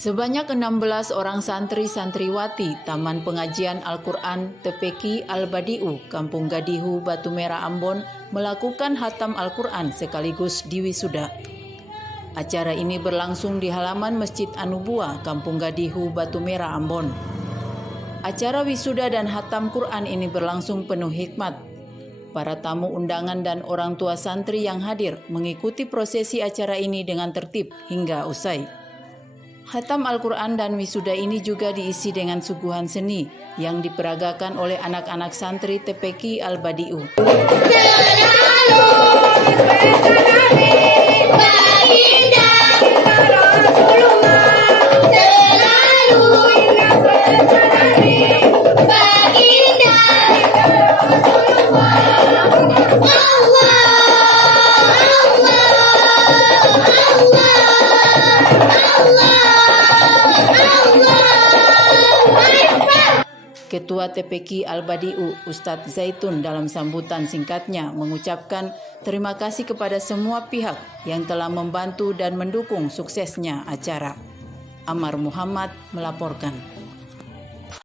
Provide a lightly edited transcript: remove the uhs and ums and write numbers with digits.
Sebanyak 16 orang santri-santriwati Taman Pengajian Al-Quran TPQ Al-Badi'u, Kampung Gadihu, Batu Merah, Ambon melakukan hatam Al-Quran sekaligus diwisuda. Acara ini berlangsung di halaman Masjid An-Nubuwah, Kampung Gadihu, Batu Merah, Ambon. Acara wisuda dan hatam Quran ini berlangsung penuh hikmat. Para tamu undangan dan orang tua santri yang hadir mengikuti prosesi acara ini dengan tertib hingga usai. Hatam Al-Quran dan wisuda ini juga diisi dengan suguhan seni yang diperagakan oleh anak-anak santri TPQ Al-Badi'u. Ketua TPQ Al-Badi'u, Ustadz Zaitun, dalam sambutan singkatnya mengucapkan terima kasih kepada semua pihak yang telah membantu dan mendukung suksesnya acara. Amar Muhammad melaporkan.